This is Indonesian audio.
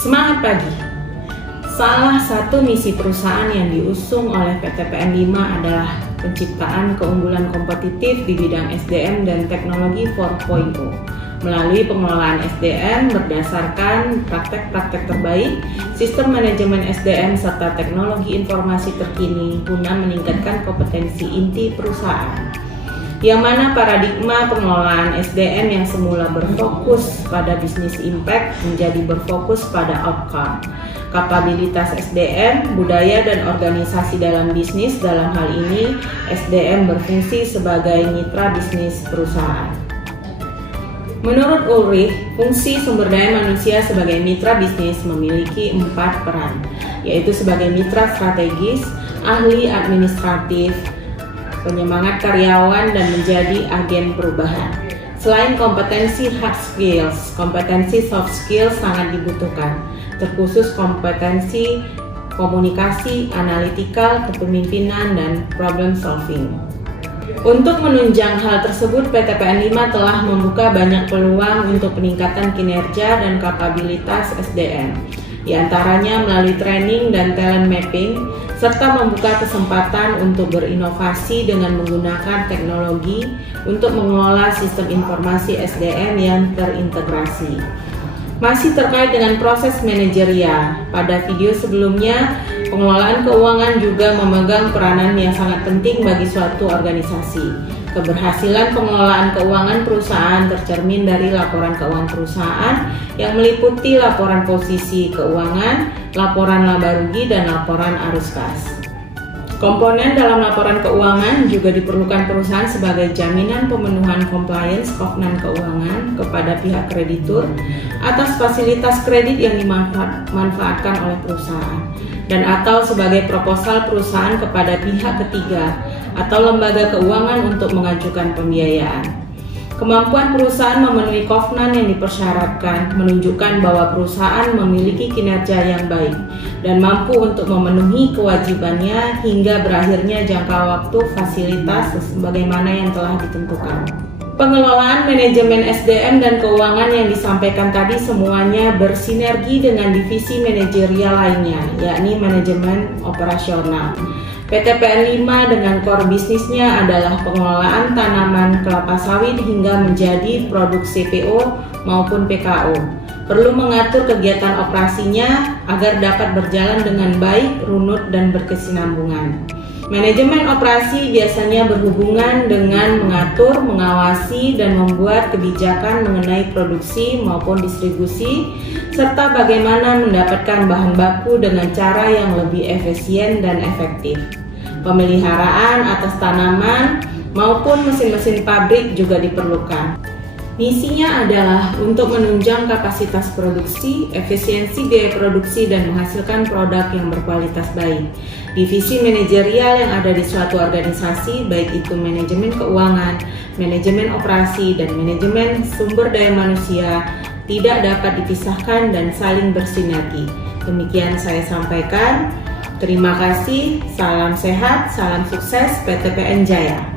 Semangat pagi! Salah satu misi perusahaan yang diusung oleh PT PN 5 adalah penciptaan keunggulan kompetitif di bidang SDM dan teknologi 4.0 melalui pengelolaan SDM berdasarkan praktek-praktek terbaik, sistem manajemen SDM serta teknologi informasi terkini guna meningkatkan kompetensi inti perusahaan. Yang mana paradigma pengelolaan SDM yang semula berfokus pada bisnis impact menjadi berfokus pada outcome. Kapabilitas SDM, budaya dan organisasi dalam bisnis, dalam hal ini SDM berfungsi sebagai mitra bisnis perusahaan. Menurut Ulrich, fungsi sumber daya manusia sebagai mitra bisnis memiliki 4 peran, yaitu sebagai mitra strategis, ahli administratif, penyemangat karyawan, dan menjadi agen perubahan. Selain kompetensi hard skills, kompetensi soft skills sangat dibutuhkan, terkhusus kompetensi komunikasi, analitikal, kepemimpinan, dan problem solving. Untuk menunjang hal tersebut, PT PN 5 telah membuka banyak peluang untuk peningkatan kinerja dan kapabilitas SDM, di antaranya melalui training dan talent mapping, serta membuka kesempatan untuk berinovasi dengan menggunakan teknologi untuk mengelola sistem informasi SDM yang terintegrasi. Masih terkait dengan proses manajerial, pada video sebelumnya, pengelolaan keuangan juga memegang peranan yang sangat penting bagi suatu organisasi. Keberhasilan pengelolaan keuangan perusahaan tercermin dari laporan keuangan perusahaan yang meliputi laporan posisi keuangan, laporan laba rugi, dan laporan arus kas. Komponen dalam laporan keuangan juga diperlukan perusahaan sebagai jaminan pemenuhan compliance kovenan keuangan kepada pihak kreditur atas fasilitas kredit yang dimanfaatkan oleh perusahaan, dan atau sebagai proposal perusahaan kepada pihak ketiga atau lembaga keuangan untuk mengajukan pembiayaan. Kemampuan perusahaan memenuhi kovenan yang dipersyaratkan menunjukkan bahwa perusahaan memiliki kinerja yang baik dan mampu untuk memenuhi kewajibannya hingga berakhirnya jangka waktu fasilitas sebagaimana yang telah ditentukan. Pengelolaan manajemen SDM dan keuangan yang disampaikan tadi semuanya bersinergi dengan divisi manajerial lainnya, yakni manajemen operasional. PT PN 5 dengan core bisnisnya adalah pengelolaan tanaman kelapa sawit hingga menjadi produk CPO maupun PKO. Perlu mengatur kegiatan operasinya agar dapat berjalan dengan baik, runut, dan berkesinambungan. Manajemen operasi biasanya berhubungan dengan mengatur, mengawasi, dan membuat kebijakan mengenai produksi maupun distribusi, serta bagaimana mendapatkan bahan baku dengan cara yang lebih efisien dan efektif. Pemeliharaan atas tanaman maupun mesin-mesin pabrik juga diperlukan. Misinya adalah untuk menunjang kapasitas produksi, efisiensi biaya produksi, dan menghasilkan produk yang berkualitas baik. Divisi manajerial yang ada di suatu organisasi, baik itu manajemen keuangan, manajemen operasi, dan manajemen sumber daya manusia, tidak dapat dipisahkan dan saling bersinergi. Demikian saya sampaikan. Terima kasih, salam sehat, salam sukses PT PN Jaya.